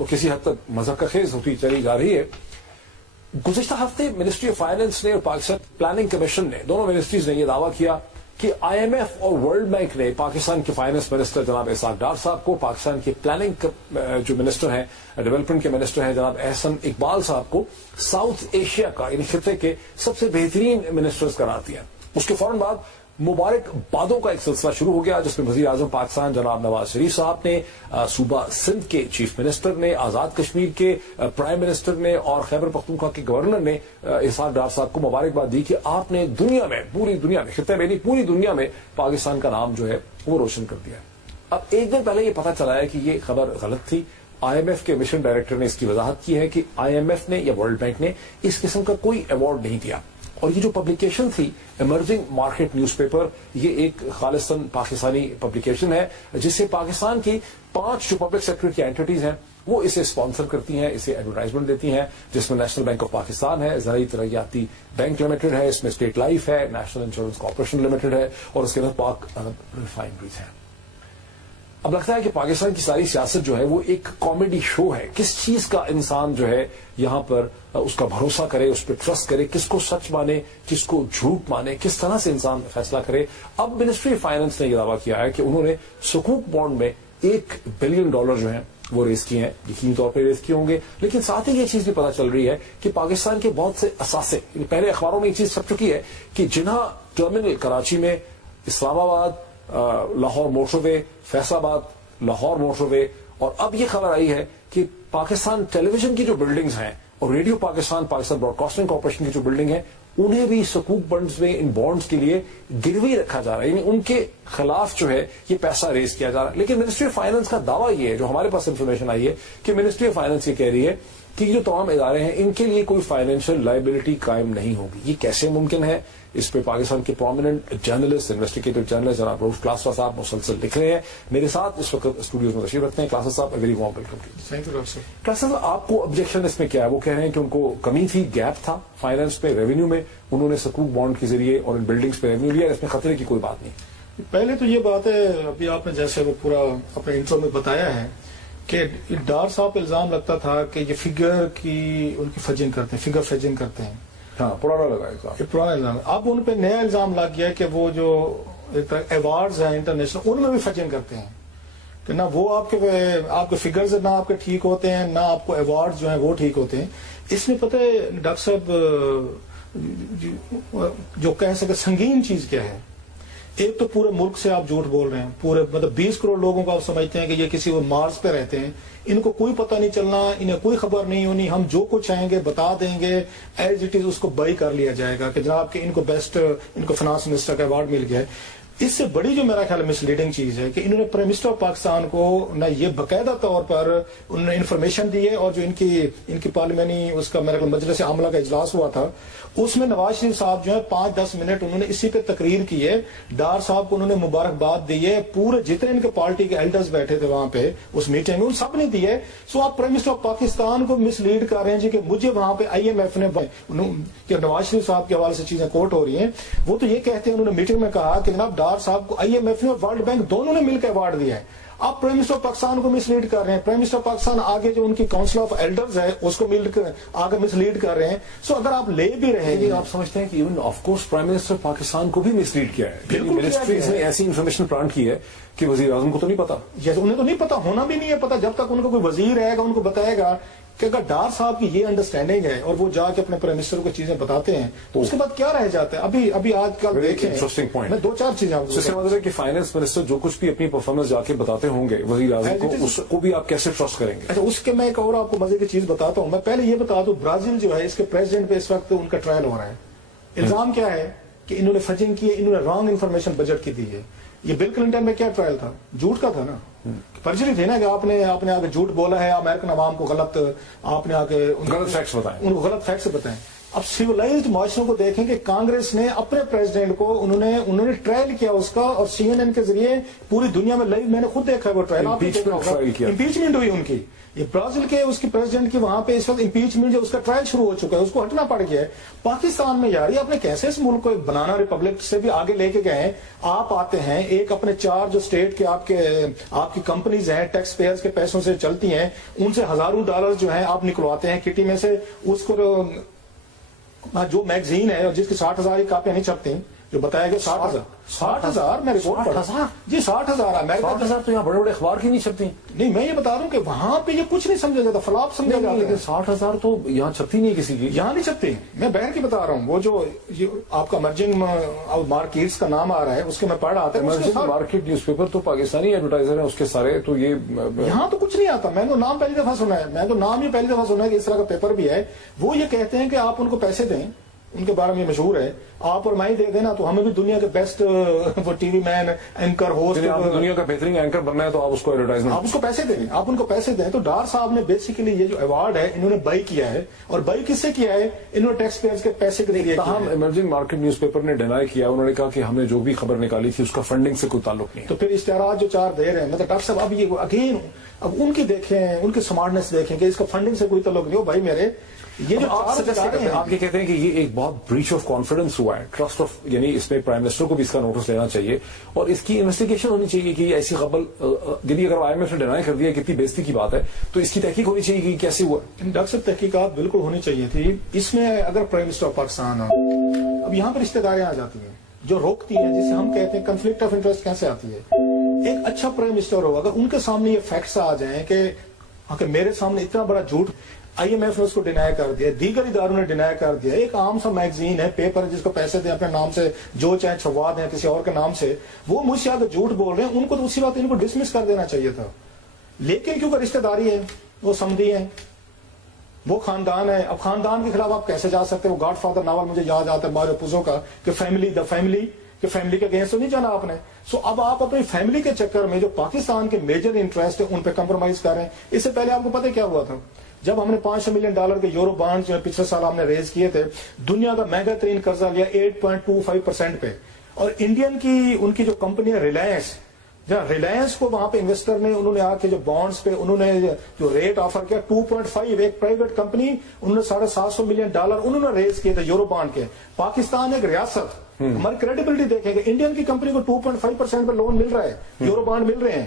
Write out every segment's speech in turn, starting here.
تو کسی حد تک مذہب خیز ہوتی چلی جا رہی ہے. گزشتہ ہفتے منسٹری آف فائنانس نے اور پاکستان پلاننگ کمیشن نے، دونوں منسٹریز نے یہ دعویٰ کیا کہ آئی ایم ایف اور ورلڈ بینک نے پاکستان کے فائنانس منسٹر جناب اسحاق ڈار صاحب کو، پاکستان کے پلاننگ جو منسٹر ہیں، ڈیولپمنٹ کے منسٹر ہیں جناب احسن اقبال صاحب کو ساؤتھ ایشیا کا یعنی خطے کے سب سے بہترین منسٹرز قرار دیا. اس کے فوراً بعد مبارک بادوں کا ایک سلسلہ شروع ہو گیا، جس میں وزیر اعظم پاکستان جناب نواز شریف صاحب نے، صوبہ سندھ کے چیف منسٹر نے، آزاد کشمیر کے پرائم منسٹر نے اور خیبر پختونخوا کے گورنر نے اسحاق ڈار صاحب کو مبارکباد دی کہ آپ نے دنیا میں، پوری دنیا میں، خطے میں نہیں پوری دنیا میں پاکستان کا نام جو ہے وہ روشن کر دیا. اب ایک دن پہلے یہ پتہ چلا ہے کہ یہ خبر غلط تھی. آئی ایم ایف کے مشن ڈائریکٹر نے اس کی وضاحت کی ہے کہ آئی ایم ایف نے یا ورلڈ بینک نے اس قسم کا کوئی ایوارڈ نہیں دیا. اور یہ جو پبلیکیشن تھی ایمرجنگ مارکیٹ نیوز پیپر، یہ ایک خالصاً پاکستانی پبلیکیشن ہے جس سے پاکستان کی 5 جو پبلک سیکٹر کی اینٹیز ہیں وہ اسے اسپانسر کرتی ہیں، اسے ایڈورٹائزمنٹ دیتی ہیں، جس میں نیشنل بینک آف پاکستان ہے، زرعی ترقیاتی بینک لمیٹڈ ہے، اس میں اسٹیٹ لائف ہے، نیشنل انشورنس کارپوریشن لمیٹڈ ہے اور اس کے اندر پاک ریفائنریز ہیں. اب لگتا ہے کہ پاکستان کی ساری سیاست جو ہے وہ ایک کامیڈی شو ہے. کس چیز کا انسان جو ہے یہاں پر اس کا بھروسہ کرے، اس پہ ٹرسٹ کرے، کس کو سچ مانے، کس کو جھوٹ مانے، کس طرح سے انسان فیصلہ کرے. اب منسٹری آف فائنانس نے یہ دعویٰ کیا ہے کہ انہوں نے سکوک بانڈ میں $1 بلین جو ہیں وہ ریز کیے ہیں، یقینی طور پہ ریز کیے ہوں گے. لیکن ساتھ ہی یہ چیز بھی پتہ چل رہی ہے کہ پاکستان کے بہت سے اثاثے، پہلے اخباروں میں یہ چیز چھپ چکی ہے کہ جناح ٹرمینل کراچی میں، اسلام آباد لاہور موٹر وے، فیصل آباد لاہور موٹر وے، اور اب یہ خبر آئی ہے کہ پاکستان ٹیلی ویژن کی جو بلڈنگز ہیں اور radio Pakistan broadcasting corporation کی جو بلڈنگ ہے انہیں بھی سکوک بانڈز میں ان بانڈز کے لیے گروی رکھا جا رہا ہے، یعنی ان کے خلاف جو ہے یہ پیسہ ریز کیا جا رہا ہے. لیکن منسٹری آف فائنانس کا دعویٰ یہ ہے، جو ہمارے پاس انفارمیشن آئی ہے، کہ منسٹری آف فائنانس یہ کہہ رہی ہے کہ جو تمام ادارے ہیں ان کے لیے کوئی فائنینشیل لائبلٹی قائم نہیں ہوگی. یہ کیسے ممکن ہے؟ اس پہ پاکستان کے پرومیننٹ جرنلسٹ، انویسٹیگیٹو جرنلسٹ جناب روف کلاسرا صاحب مسلسل لکھ رہے ہیں. میرے ساتھ اس وقت اسٹوڈیوز میں تشریف رکھتے ہیں. کلاسرا صاحب very warm welcome. Thank you doctor صاحب. کلاسرا صاحب، آپ کو آبجیکشن اس میں کیا ہے؟ وہ کہہ رہے ہیں کہ ان کو کمی تھی، گیپ تھا فائنانس پہ، ریونیو میں، انہوں نے سکوک بانڈ کے ذریعے اور ان بلڈنگز پہ ریونیو لیا، اس میں خطرے کی کوئی بات نہیں. پہلے تو یہ بات ہے، ابھی آپ نے جیسے وہ پورا اپنے انٹرو میں بتایا ہے کہ ڈار صاحب پہ الزام لگتا تھا کہ یہ فگر کی ان کی فجنگ کرتے ہیں، فگر فیجنگ کرتے ہیں. ہاں، پرانا لگا پرانا الزام. اب ان پہ نیا الزام لگ گیا کہ وہ جو ایوارڈز ہیں انٹرنیشنل ان میں بھی فجنگ کرتے ہیں، کہ نہ وہ آپ کے فگرز نہ آپ کے ٹھیک ہوتے ہیں، نہ آپ کو ایوارڈ جو ہیں وہ ٹھیک ہوتے ہیں. اس میں پتہ ہے ڈاکٹر صاحب جو کہہ سکے سنگین چیز کیا ہے؟ ایک تو پورے ملک سے آپ جھوٹ بول رہے ہیں، پورے 20 کروڑ لوگوں کو آپ سمجھتے ہیں کہ یہ کسی وہ مارس پہ رہتے ہیں، ان کو کوئی پتہ نہیں چلنا، انہیں کوئی خبر نہیں ہونی، ہم جو کچھ چاہیں گے بتا دیں گے، ایز اٹ از اس کو بائی کر لیا جائے گا کہ جناب کہ ان کو بیسٹ، ان کو فائنانس منسٹر کا ایوارڈ مل گیا ہے. اس سے بڑی جو میرا خیال مس لیڈنگ چیز ہے کہ انہوں نے پرائم منسٹر آف پاکستان کو نہ یہ باقاعدہ طور پر انہوں نے انفارمیشن دی ہے، اور جو ان کی پارلیمانی اس کا میرا خیال مجلس عاملہ کا اجلاس ہوا تھا اس میں نواز شریف صاحب جو ہے 5-10 منٹ انہوں نے اسی پہ تقریر کی ہے. ڈار صاحب کو انہوں نے مبارکباد دی ہے، پورے جتنے ان کے پارٹی کے ایلڈرز بیٹھے تھے وہاں پہ اس میٹنگ میں ان سب نے دی ہے. سو آپ پرائم منسٹر آف پاکستان کو مس لیڈ کر رہے ہیں جی کہ مجھے وہاں پہ آئی ایم ایف نے کہ نواز شریف صاحب کے حوالے سے چیزیں کوٹ ہو رہی ہیں، وہ تو یہ کہتے ہیں انہوں نے میٹنگ میں کہا کہ جناب ڈار صاحب کو آئی ایم ایف نے اور ورلڈ بینک دونوں نے مل کے ایوارڈ دیا ہے. آپ پرائم منسٹر آف پاکستان کو مس لیڈ کر رہے ہیں، پرائم منسٹر آف پاکستان آگے جو ان کی کاؤنسل آف ایلڈرز ہے اس کو مل کر آگے مس لیڈ کر رہے ہیں. سو اگر آپ لے بھی رہے ہیں، آپ سمجھتے ہیں کہ even of course prime minister Pakistan کو بھی مس لیڈ کیا ہے؟ منسٹریز نے ایسی انفارمیشن پلانٹ کی ہے کہ وزیر اعظم کو تو نہیں پتا. انہیں تو نہیں پتا، ہونا بھی نہیں ہے پتا. جب تک ان کو کوئی وزیر رہے گا ان کو بتائے گا کہ اگر ڈار صاحب کی یہ انڈرسٹینڈنگ ہے اور وہ جا کے اپنے پرائم منسٹر کو چیزیں بتاتے ہیں تو اس کے بعد کیا رہ جاتا ہے؟ ابھی آج کل دیکھیں، میں 2-4 چیزیں آپ سے مطلب ہے کہ فائنانس منسٹر جو کچھ بھی اپنی پرفارمنس جا کے بتاتے ہوں گے وزیر اعظم کو، اس کو بھی آپ کیسے ٹرسٹ کریں گے؟ اچھا، اس کے میں ایک اور آپ کو مزے کی چیز بتاتا ہوں. میں پہلے یہ بتا دوں، برازیل جو ہے اس کے پریزیڈنٹ پہ اس وقت ان کا ٹرائل ہو رہا ہے. الزام کیا ہے کہ انہوں نے فجنگ کی ہے، انہوں نے رانگ انفارمیشن بجٹ کی دی ہے. یہ بل کلنٹن میں کیا ٹرائل تھا؟ جھوٹ کا تھا نا، پرجری تھی نا، کہ آپ نے آگے جھوٹ بولا ہے، امریکن عوام کو غلط، آپ نے آگے غلط فیکٹس بتائیں، ان کو غلط فیکٹس بتائیں. اب سیولائزڈ معاشروں کو دیکھیں کہ کانگریس نے اپنے پریزیڈنٹ کو انہوں نے ٹرائل کیا اس کا, اور CNN کے ذریعے پوری دنیا میں لائیو میں نے خود دیکھا ہے وہ ٹرائل. امپیچمنٹ ہوئی ان کی, یہ برازیل کے اس کی پریزیڈنٹ کی وہاں پہ اس وقت امپیچمنٹ جو اس کا ٹرائل شروع ہو چکا ہے, اس کو ہٹنا پڑ گیا ہے. پاکستان میں یار آپ نے کیسے اس ملک کو بنانا ریپبلک سے بھی آگے لے کے گئے ہیں. آپ آتے ہیں ایک اپنے 4 جو اسٹیٹ کے آپ کی کمپنیز ہیں ٹیکس پیئرز کے پیسوں سے چلتی ہیں, ان سے ہزاروں ڈالر جو ہیں آپ نکلواتے ہیں کٹی میں سے. اس کو جو میگزین ہے جس کی 60,000 کی کاپیاں نہیں چھپتی, جو بتایا گیا 60,000 میں رپورٹ پڑھا جی 60,000 60,000 تو یہاں بڑے بڑے اخبار کی نہیں چھپتی. نہیں میں یہ بتا رہا ہوں کہ وہاں پہ یہ کچھ نہیں سمجھا جاتا, فلاپ سمجھا جاتا ہے. 60,000 تو یہاں چھپتی نہیں کسی کی, یہاں نہیں چھپتی. میں بہر کی بتا رہا ہوں, وہ جو آپ کا ایمرجنگ مارکیٹس کا نام آ رہا ہے اس کے میں پڑھ رہا تھا. ایمرجنگ مارکیٹ نیوز پیپر تو پاکستانی ایڈورٹائزر ہیں اس کے سارے, تو یہ یہاں تو کچھ نہیں آتا. میں تو نام پہلی دفعہ سنا ہے, میں تو نام ہی پہلی دفعہ سنا ہے کہ اس طرح کا پیپر بھی ہے. وہ یہ کہتے ہیں کہ آپ ان کو پیسے دیں, ان کے بارے میں مشہور ہے, آپ اور میں دے دینا تو ہمیں بھی دنیا کے بیسٹ وہ ٹی وی مین اینکر ہوسٹ, دنیا کا بہترین اینکر بننا ہے تو آپ اس کو ایڈورٹائزمنٹ, آپ اس کو پیسے دیں, آپ ان کو پیسے دیں. تو ڈار صاحب نے بیسیکلی یہ جو ایوارڈ ہے انہوں نے بائی کیا ہے, اور بائی کس سے کیا ہے, انہوں نے ٹیکس پیئرز کے پیسے کے ذریعے. تاہم ایمرجنگ مارکیٹ نیوز پیپر نے ڈینائی کیا, انہوں نے کہا کہ ہم نے جو بھی خبر نکالی تھی اس کا فنڈنگ سے کوئی تعلق نہیں. تو پھر اشتہارات جو 4 دے رہے ہیں, مطلب ڈاکٹر صاحب اب یہ اگین اب ان کی دیکھیں, ان کی سمارٹنیس دیکھیں کہ اس کا فنڈنگ سے کوئی تعلق نہیں ہو. بھائی میرے یہ جو آپ یہ کہتے ہیں کہ یہ ایک بہت بریچ آف کانفیڈنس ہوا ہے, ٹرسٹ آف, یعنی اس میں پرائم منسٹر کو بھی اس کا نوٹس لینا چاہیے اور اس کی انویسٹیگیشن ہونی چاہیے کہ ایسی خبر یعنی اگر IMF نے ڈینائی کر دیا, کتنی بےزتی کی بات ہے, تو اس کی تحقیق ہونی چاہیے کہ کیسے ہوا. ڈاکٹر صاحب تحقیقات بالکل ہونی چاہیے تھی. اس میں اگر پرائم منسٹر آف پاکستان ہو, اب یہاں پر رشتے داریاں آ جاتی ہیں جو روکتی ہیں, جسے ہم کہتے ہیں کنفلکٹ آف انٹرسٹ کیسے آتی ہے. ایک اچھا پرائم منسٹر ہو, اگر ان کے سامنے یہ فیکٹس آ جائیں کہ میرے سامنے اتنا بڑا جھوٹ, IMF نے اس کو ڈینائی کر دیا, دیگر اداروں نے ڈینائی کر دیا, ایک عام سا میگزین ہے, پیپر جس کو پیسے دیں اپنے نام سے, جو چاہے چھپوا دیں کسی اور کے نام سے, وہ مجھ سے آگے جھوٹ بول رہے ہیں, ان کو تو اسی وقت ان کو ڈسمس کر دینا چاہیے تھا. لیکن کیونکہ رشتہ داری ہے, وہ سمدھی ہیں, وہ خاندان ہے. اب خاندان کے خلاف آپ کیسے جا سکتے ہیں؟ وہ گاڈ فادر ناول مجھے یاد آتا ہے ماریو پوزو کا, کہ فیملی کے اگینسٹ تو نہیں جانا آپ نے. سو اب آپ اپنی فیملی کے چکر میں جو پاکستان کے میجر انٹرسٹ ہے ان پہ کمپرومائز کر رہے ہیں. اس سے پہلے آپ کو پتہ کیا ہوا تھا, جب ہم نے $500 ملین کے یورو بانڈ جو پچھلے سال ہم نے ریز کیے تھے, دنیا کا مہنگا ترین قرضہ لیا 8.25% پہ, اور انڈین کی ان کی جو کمپنی ہے ریلائنس کو وہاں پہ انویسٹر نے انہوں نے آ کے جو بانڈز پہ انہوں نے جو ریٹ آفر کیا 2.5, ایک پرائیویٹ کمپنی انہوں نے $750 ملین انہوں نے ریز کیے تھے یورو بانڈ کے. پاکستان ایک ریاست, ہماری کریڈیبلٹی دیکھیں کہ انڈین کی کمپنی کو 2.5% پہ لون مل رہا ہے, یورو بانڈ مل رہے ہیں.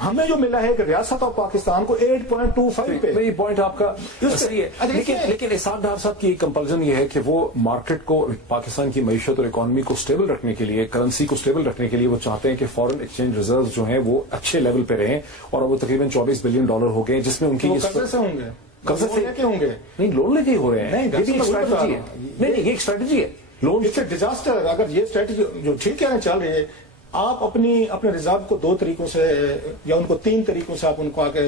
ہمیں جو ملا ہے کہ ریاست آف پاکستان کو 8.25 پہ. یہ پوائنٹ آپ کا صحیح ہے, لیکن احسان ڈار صاحب کی کمپلژن یہ ہے کہ وہ مارکیٹ کو, پاکستان کی معیشت اور اکانومی کو اسٹیبل رکھنے کے لیے, کرنسی کو اسٹیبل رکھنے کے لیے وہ چاہتے ہیں کہ فارن ایکسچینج ریزرو جو ہیں وہ اچھے لیول پہ رہیں, اور وہ تقریباً $24 بلین ہو گئے, جس میں ان کی قرضے سے ہوں گے, قرضے سے ہوں گے, نہیں لون لے کے ہی ہو رہے ہیں. یہ بھی ایک اسٹریٹجی ہے, نہیں یہ ایک اسٹریٹجی ہے. لون اس سے ڈیزاسٹر, اگر یہ اسٹریٹجی جو ٹھیک ہے چل رہی ہے, آپ اپنے ریزرو کو 2 طریقوں سے یا ان کو 3 طریقوں سے آپ ان کو آگے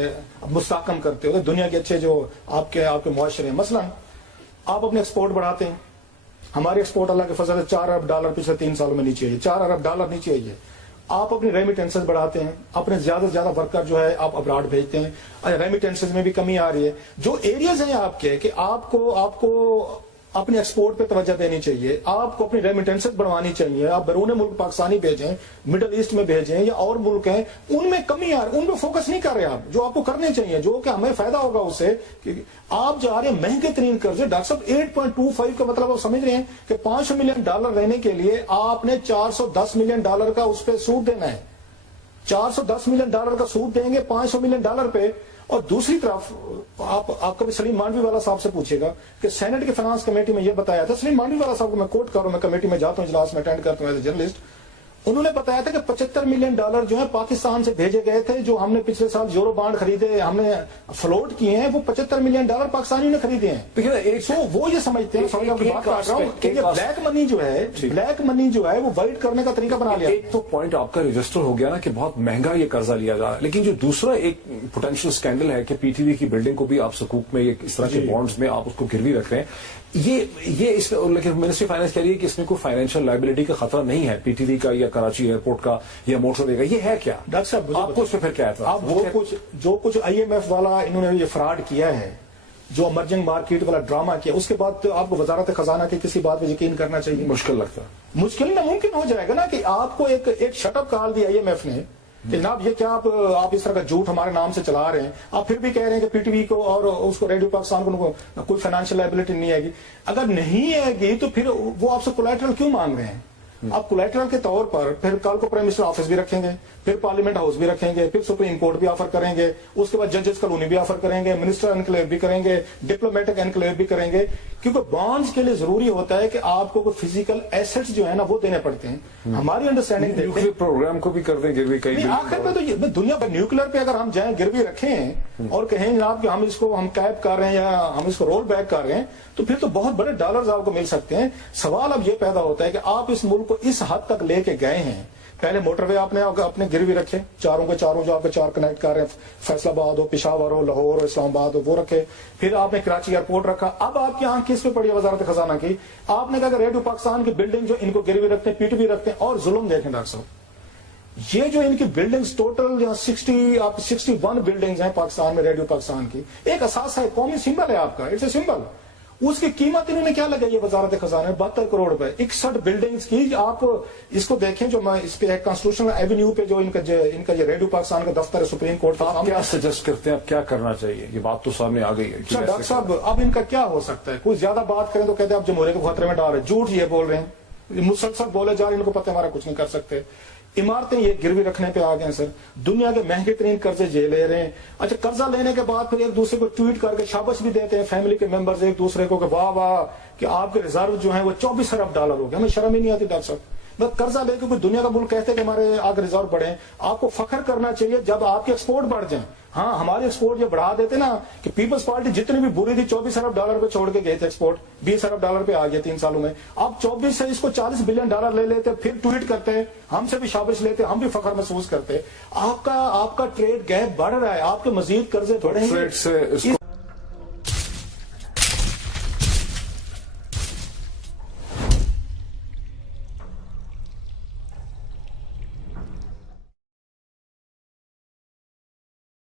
مستحکم کرتے ہو دنیا کے اچھے جو آپ کے معاشرے ہیں. مثلا آپ اپنے ایکسپورٹ بڑھاتے ہیں. ہمارے ایکسپورٹ اللہ کے فضل سے $4 ارب پچھلے 3 سالوں میں نیچے ہے, $4 ارب نیچے ہے. آپ اپنی ریمیٹنسز بڑھاتے ہیں, اپنے زیادہ سے زیادہ ورکر جو ہے آپ ابراڈ بھیجتے ہیں, ریمیٹنسز میں بھی کمی آ رہی ہے. جو ایریاز ہیں آپ کے کہ آپ کو اپنے ایکسپورٹ پہ توجہ دینی چاہیے, آپ کو اپنی ریمیٹنسز بڑھوانی چاہیے, آپ بیرون ملک پاکستانی بھیجیں, مڈل ایسٹ میں بھیجیں یا اور ملک ہیں, ان میں کمی آ رہی, ان پہ فوکس نہیں کر رہے آپ, جو آپ کو کرنے چاہیے, جو کہ ہمیں فائدہ ہوگا اس سے. کہ آپ جا رہے ہیں مہنگے ترین قرضے. ڈاکٹر صاحب 8.25 کا مطلب آپ سمجھ رہے ہیں کہ $500 ملین رہنے کے لیے آپ نے $410 ملین کا اس پہ سود دینا ہے. $410 ملین کا سود دیں گے $500 ملین پہ. اور دوسری طرف آپ کبھی سلیم مانڈوی والا صاحب سے پوچھے گا کہ سینٹ کی فائنانس کمیٹی میں یہ بتایا تھا, سلیم مانڈوی والا صاحب کو میں کوٹ کر رہا ہوں, میں کمیٹی میں جاتا ہوں, اجلاس میں اٹینڈ کرتا ہوں ایز اے جرنلسٹ, انہوں نے بتایا تھا کہ $75 ملین جو ہیں پاکستان سے بھیجے گئے تھے, جو ہم نے پچھلے سال یورو بانڈ خریدے, ہم نے فلوٹ کیے ہیں, وہ $75 ملین پاکستانیوں نے خریدے ہیں. سو وہ یہ سمجھتے ہیں, بات کر رہا ہوں کہ یہ بلیک منی جو ہے وہ وائٹ کرنے کا طریقہ بنا لیا. ایک تو پوائنٹ آپ کا رجسٹر ہو گیا نا کہ بہت مہنگا یہ قرضہ لیا جا رہا ہے, لیکن جو دوسرا ایک پوٹینشیل اسکینڈل ہے کہ PTV کی بلڈنگ کو بھی آپ سکوک میں اس طرح کے بانڈز میں آپ اس کو گروی رکھ رہے ہیں, یہ اس میں, لیکن منسٹری فائنانس کہہ رہی ہے کہ اس میں کوئی فائنینشیل لائبلٹی کا خطرہ نہیں ہے PTV کا یا کراچی ایئرپورٹ کا یا موٹر وے کا. یہ ہے کیا ڈاکٹر صاحب؟ آپ کو اس پہ پھر کیا ہے, آپ جو کچھ IMF والا انہوں نے یہ فراڈ کیا ہے, جو امرجنگ مارکیٹ والا ڈرامہ کیا، اس کے بعد تو آپ کو وزارت خزانہ کی کسی بات پہ یقین کرنا چاہیے؟ مشکل لگتا ہے، مشکل ناممکن ہو جائے گا نا کہ آپ کو ایک شٹ اپ کال دیا IMF نے کہ جناب یہ کیا آپ اس طرح کا جھوٹ ہمارے نام سے چلا رہے ہیں، آپ پھر بھی کہہ رہے ہیں کہ PTV کو اور اس کو ریڈیو پاکستان کو کوئی فائنینشیل لائبلٹی نہیں آئے گی۔ اگر نہیں آئے گی تو پھر وہ آپ سے کولیٹرل کیوں مانگ رہے ہیں؟ آپ کولیٹرل کے طور پر پھر کل کو پرائم منسٹر آفس بھی رکھیں گے، پھر پارلیمنٹ ہاؤس بھی رکھیں گے، پھر سپریم کورٹ بھی آفر کریں گے، اس کے بعد ججز کالونی بھی آفر کریں گے، منسٹر انکلیو بھی کریں گے، ڈپلومیٹک انکلیو بھی کریں گے، کیونکہ بانڈز کے لیے ضروری ہوتا ہے کہ آپ کو فزیکل ایسٹس جو ہے نا وہ دینے پڑتے ہیں۔ ہماری انڈرسٹینڈنگ نیوکلیر پروگرام کو بھی کر دیں گروی، کئی آخر میں تو دنیا پر نیوکلیر پہ اگر ہم جائیں گروی رکھیں اور کہیں جناب کہ ہم کیپ کر رہے ہیں یا ہم اس کو رول بیک کر رہے ہیں، تو پھر تو بہت بڑے ڈالرز آپ کو مل سکتے ہیں۔ سوال اب یہ پیدا ہوتا ہے کہ آپ اس ملک کو اس حد تک لے کے گئے ہیں، پہلے موٹر وے آپ نے اپنے گروی رکھے، چاروں کے چاروں جو آپ کے چار کنیکٹ کر رہے ہیں، فیصل آباد ہو، پشاور ہو، لاہور ہو، اسلام آباد ہو، وہ رکھے، پھر آپ نے کراچی ایئرپورٹ رکھا۔ اب آپ کی آنکھ کس پہ پڑی ہے وزارت خزانہ کی؟ آپ نے کہا کہ ریڈیو پاکستان کی بلڈنگ جو ان کو گروی رکھتے ہیں، PTV رکھتے ہیں، اور ظلم دیکھیں ڈاکٹر صاحب، یہ جو ان کی بلڈنگز ٹوٹل 61 بلڈنگز ہیں پاکستان میں ریڈیو پاکستان کی، ایک اثاثہ ہے، قومی سمبل ہے آپ کا، اٹس اے سمبل، اس کی قیمت انہوں نے کیا لگائی ہے وزارت خزانہ میں؟ 72 کروڑ روپے، 61 بلڈنگز کی۔ آپ اس کو دیکھیں، جو میں اس پہ کنسٹیٹیوشنل ایونیو پہ جو ان کا جو ریڈیو پاکستان کا دفتر ہے سپریم کورٹ کا، آپ کیا سجیسٹ کرتے ہیں اب کیا کرنا چاہیے؟ یہ بات تو سامنے آ گئی ہے ڈاکٹر صاحب، اب ان کا کیا ہو سکتا ہے؟ کوئی زیادہ بات کریں تو کہتے ہیں آپ جمہوریت کو خطرے میں ڈال رہے ہیں، جھوٹ یہ بول رہے ہیں، مسلسل بولے جا رہے ہیں، ان کو پتہ ہے ہمارا کچھ نہیں کر سکتے۔ عمارتیں یہ گروی رکھنے پہ آ گئے ہیں سر، دنیا کے مہنگے ترین قرضے یہ لے رہے ہیں۔ اچھا، قرضہ لینے کے بعد پھر ایک دوسرے کو ٹویٹ کر کے شاباش بھی دیتے ہیں فیملی کے ممبرز ایک دوسرے کو کہ واہ واہ کہ آپ کے ریزرو جو ہیں وہ 24 ارب ڈالر ہو گئے۔ ہمیں شرم ہی نہیں آتی ڈاکٹر صاحب، بس قرضہ لے کے کوئی دنیا کا ملک کہتے ہیں کہ ہمارے آگے ریزرو بڑھے۔ آپ کو فخر کرنا چاہیے جب آپ کے ایکسپورٹ بڑھ جائیں۔ ہاں، ہمارے ایکسپورٹ یہ بڑھا دیتے نا کہ پیپلز پارٹی جتنی بھی بری تھی 24 ارب ڈالر پہ چھوڑ کے گئے تھے، ایکسپورٹ 20 ارب ڈالر پہ آ گیا 3 سالوں میں۔ اب 24 سے اس کو 40 بلین ڈالر لے لیتے، پھر ٹویٹ کرتے ہیں، ہم سے بھی شابش لیتے، ہم بھی فخر محسوس کرتے۔ آپ کا ٹریڈ گیپ بڑھ رہا ہے، آپ کے مزید قرضے بڑھیں گے۔